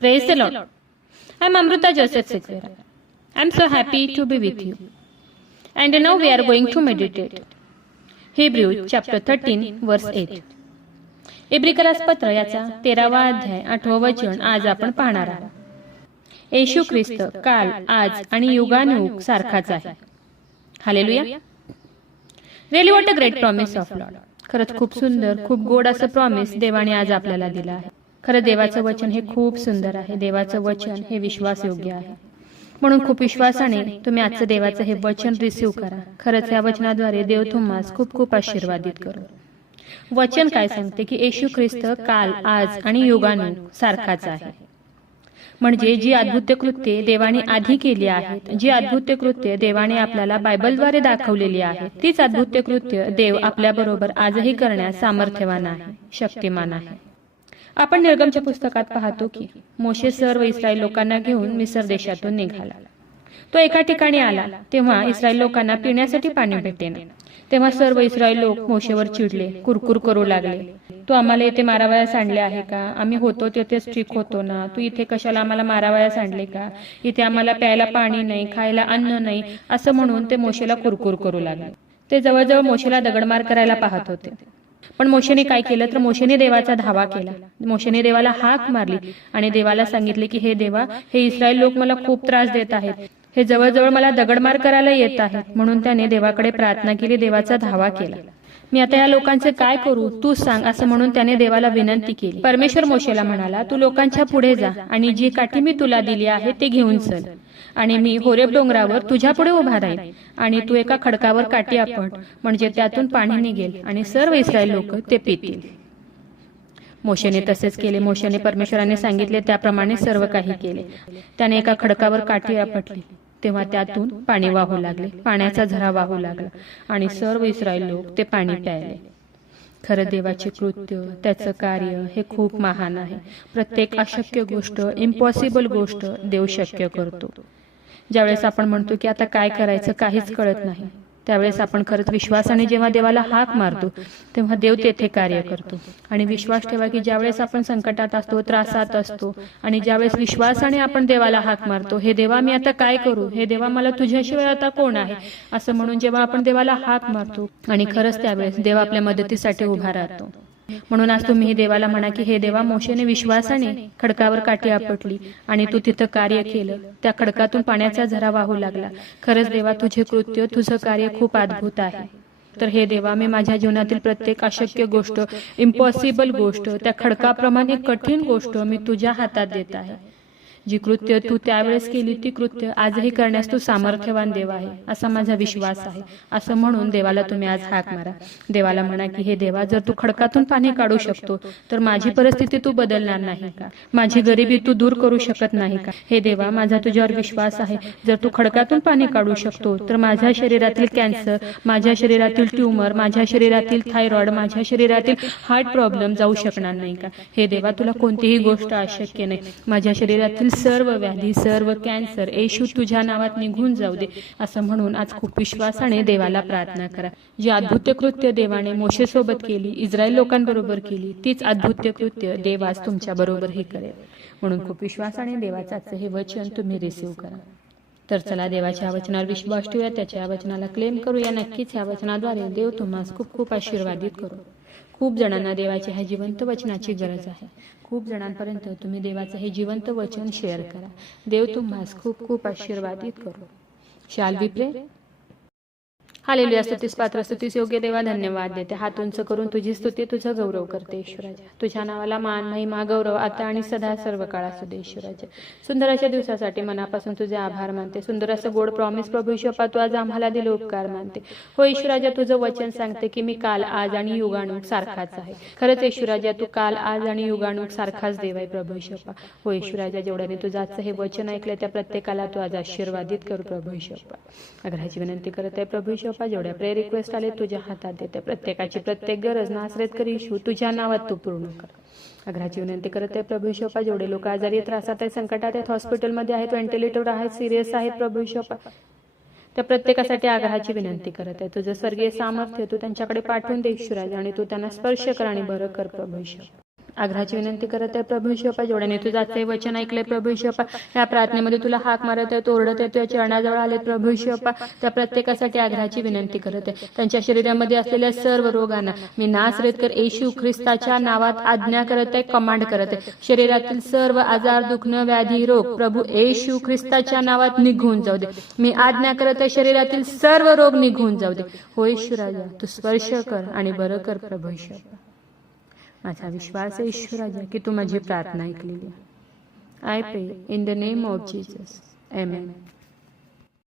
Praise the Lord. I am Amrita Joseph Sequeira. I am so happy to be with you. And now we are going to meditate. Hebrews chapter 13 verse 8. इब्रिकरास पत्र याचा 13वा अध्याय 8वा वचन आज आपण पाहणार आहोत. येशू ख्रिस्त काल, आज आणि युगानुयुग सारखाच आहे. Hallelujah. Really what a great promise of Lord. खरंच खूप सुंदर, खूप गोड असं प्रॉमिस देवाने आज आपल्याला दिलं आहे. खरं देवाचं वचन हे खूप सुंदर आहे. देवाचं वचन हे विश्वासयोग्य आहे. म्हणून खूप विश्वासाने तुम्ही आजचं देवाचं हे वचन रिसीव्ह करा. खरंच या वचनाद्वारे देव तुम्हाला खूप खूप आशीर्वादित करू. वचन काय सांगते की येशू ख्रिस्त काल, आज आणि युगानुयुग सारखाच आहे. म्हणजे जी अद्भुत कृत्ये देवाने आधी केली आहेत, जी अद्भुत कृत्ये देवाने आपल्याला बायबलद्वारे दाखवलेली आहेत, तीच अद्भुत कृत्य देव आपल्या बरोबर आजही करण्यास सामर्थ्यवान आहे, शक्तिमान आहे. आपण निर्गमच्या पुस्तकात पाहतो की मोशे सर्व इस्रायल लोकांना घेऊन मिस्र देशातून निघाला. तो एका ठिकाणी आला तेव्हा इस्रायल लोकांना पिण्यासाठी पाणी भेटेना. तेव्हा सर्व इस्रायल लोक मोशेवर चिडले, कुरकुर करू लागले. तू आम्हाला इथे मारावयास आणले आहे का? आम्ही होतो तेथेच ठीक होतो ना. तू इथे कशाला आम्हाला मारावयास आणले का? इथे आम्हाला प्यायला पाणी नाही, खायला अन्न नाही, असं म्हणून ते मोशेला कुरकुर करू लागले. ते जवळजवळ मोशेला दगडमार करायला पाहत होते. पण मोशेने काय केलं तर मोशेने देवाचा धावा केला. मोशेने देवाला हाक मारली आणि देवाला सांगितले की हे देवा, हे इस्रायल लोक मला खूप त्रास देत आहेत. हे जवळजवळ मला दगडमार करायला येत आहेत. म्हणून त्याने देवाकडे प्रार्थना केली, देवाचा धावा केला. मी आता या लोकांचे काय करू, तू सांग, असं म्हणून त्याने देवाला विनंती केली. परमेश्वर मोशेला म्हणाला, तू लोकांच्या पुढे जा आणि जी काठी मी तुला दिली आहे ते घेऊन चल. आणि मी होरेब डोंगरावर तुझ्या पुढे उभा राहील आणि तू एका खडकावर काठी आपट, म्हणजे त्यातून पाणी निघेल आणि सर्व इस्रायल लोक ते पितील. मोशेने तसेच केले. मोशेने परमेश्वराने सांगितले त्याप्रमाणे सर्व काही केले. त्याने एका खडकावर काठी आपटली तेव्हा त्यातून पाणी वाहू लागले, पाण्याचा झरा वाहू लागला आणि सर्व इस्रायल लोक ते पाणी प्यायले. खरं देवाचे कृत्य, त्याचं कार्य हे खूप महान आहे. प्रत्येक अशक्य गोष्ट, इम्पॉसिबल गोष्ट देव शक्य करतो. ज्यावेळेस आपण म्हणतो की आता काय करायचं, काहीच कळत नाही, त्यावेळेस आपण खरंच विश्वासाने जेव्हा देवाला हाक मारतो तेव्हा देव तेथे कार्य करतो. आणि विश्वास ठेवा की ज्यावेळेस आपण संकटात असतो, त्रासात असतो आणि ज्यावेळेस विश्वासाने आपण देवाला हाक मारतो, हे देवा मी आता काय करू, हे देवा मला तुझ्याशिवाय आता कोण आहे, असं म्हणून जेव्हा आपण देवाला हाक मारतो आणि खरंच त्यावेळेस देव आपल्या मदतीसाठी उभा राहतो. म्हणून आज तुम्ही देवाला म्हणा की हे देवा, मोशेने विश्वासाने खडकावर काठी आपटली आणि तू तिथं कार्य केलं, त्या खडकातून पाण्याचा झरा वाहू लागला. खरंच देवा, तुझे कृत्य, तुझं कार्य खूप अद्भुत आहे. तर हे देवा, मी माझ्या जीवनातील प्रत्येक अशक्य गोष्ट, इम्पॉसिबल गोष्ट, त्या खडकाप्रमाणे कठीण गोष्ट मी तुझ्या हातात देत आहे. जी कृत्य तू त्यावेळेस केली ती कृत्य आजही करण्यास तू सामर्थ्यवान देव आहे, असा माझा विश्वास आहे. असं म्हणून देवाला तुम्ही आज हाक मारा. देवाला म्हणा की हे देवा, जर तू खडकातून पाणी काढू शकतो तर माझी परिस्थिती तू बदलणार नाही का? माझी गरिबी तू दूर करू शकत नाही का? हे देवा, माझा तुझ्यावर विश्वास आहे. जर तू खडकातून पाणी काढू शकतो तर माझ्या शरीरातील कॅन्सर, माझ्या शरीरातील ट्यूमर, माझ्या शरीरातील थायरॉइड, माझ्या शरीरातील हार्ट प्रॉब्लेम जाऊ शकणार नाही का? हे देवा, तुला कोणतीही गोष्ट अशक्य नाही. माझ्या शरीरातील सर्व व्याधी, सर्व कॅन्सर येशू तुझ्या नावात निघून जाऊ दे, असं म्हणून आज खूप विश्वासाने देवाला प्रार्थना करा. जी अद्भुत कृत्य देवाने मोशे सोबत केली, इस्रायल लोकांबरोबर केली, तीच अद्भुत कृत्य देव आज तुमच्या बरोबरही करेल. म्हणून खूप विश्वासाने देवाचं हे वचन तुम्ही रिसीव्ह करा. तर चला देवाच्या वचनावर विश्वास ठेवूया, त्याच्या वचनाला क्लेम करूया. नक्कीच ह्या वचनाद्वारे देव तुम्हाला खूप खूप आशीर्वादित करू. खूप जणांना देवाच्या ह्या जिवंत वचनाची गरज आहे. खूप जणांपर्यंत तुम्ही देवाचं हे जिवंत वचन शेअर करा. देव तुम्हाला खूप खूप आशीर्वादित करू. शाल वी प्रे. हालेलुया. स्तुतीस पात्र, स्तुतीस योग्य देवा, धन्यवाद देते. हात उंच करून तुझी स्तुती, तुझं गौरव करते ईश्वराजा. तुझ्या नावाला मान, महिमा, गौरव आता आणि सदा सर्व काळ असू दे ईश्वराजा. सुंदर अशा दिवसासाठी मनापासून तुझे आभार मानते. सुंदर असं गोड प्रॉमिस प्रभू ईश्वरा, तू आज आम्हाला दिले उपकार मानते. हो ईश्वराजा, तुझं वचन सांगते की मी काल, आज आणि युगानुयुग सारखाच आहे. खरंच ईश्वराजा, तू काल, आज आणि युगानुयुग सारखाच देव आहे प्रभू ईश्वरा. हो ईश्वराजा, जेवढ्याने तुझं आजचं हे वचन ऐकलं त्या प्रत्येकाला तू आज आशीर्वादित कर प्रभू ईश्वरा. आग्रहाची विनंती करत आहे प्रभू ईश्वरा, जेवढ्या प्रेयर रिक्वेस्ट आले तुझ्या हातात देते. प्रत्येकाची प्रत्येक गरज नासरेत कर येशू, तुझ्या नावात तू पूर्ण कर. आग्रहाची विनंती करत आहे प्रभू ईश्वरा, जेवढे लोक आजारी, त्रासात आहेत, संकटात आहेत, हॉस्पिटलमध्ये आहेत, व्हेंटिलेटर आहेत, सिरियस आहेत प्रभू ईश्वरा, त्या प्रत्येकासाठी आग्रहाची विनंती करत आहे. तुझं स्वर्गीय सामर्थ्य तू त्यांच्याकडे पाठवून दे ईश्वराजा आणि तू त्यांना स्पर्श कर आणि बरं कर प्रभू ईश्वरा. आग्रहाची विनंती करत आहे प्रभू येशूपा, जेवढ्याने तुझं आजचे वचन ऐकलंय प्रभू येशूपा, या प्रार्थनेमध्ये तुला हाक मारत आहे, ओरडत आहे, तुझ्या चरणाजवळ आले प्रभू येशूपा, त्या प्रत्येकासाठी आग्रहाची विनंती करत आहे. त्यांच्या शरीरामध्ये असलेल्या सर्व रोगांना मी नासरेतकर येशू ख्रिस्ताच्या नावात आज्ञा करत आहे, कमांड करत आहे. शरीरातील सर्व आजार, दुखणं, व्याधी, रोग प्रभू येशू ख्रिस्ताच्या नावात निघून जाऊ दे. मी आज्ञा करत आहे, शरीरातील सर्व रोग निघून जाऊ दे. हो येशू राजा, तू स्पर्श कर आणि बरं कर प्रभू येशू. माझा विश्वास आहे येशू राजा की तू माझी प्रार्थना ऐकलेली. आय प्रे in the name of Jesus, amen.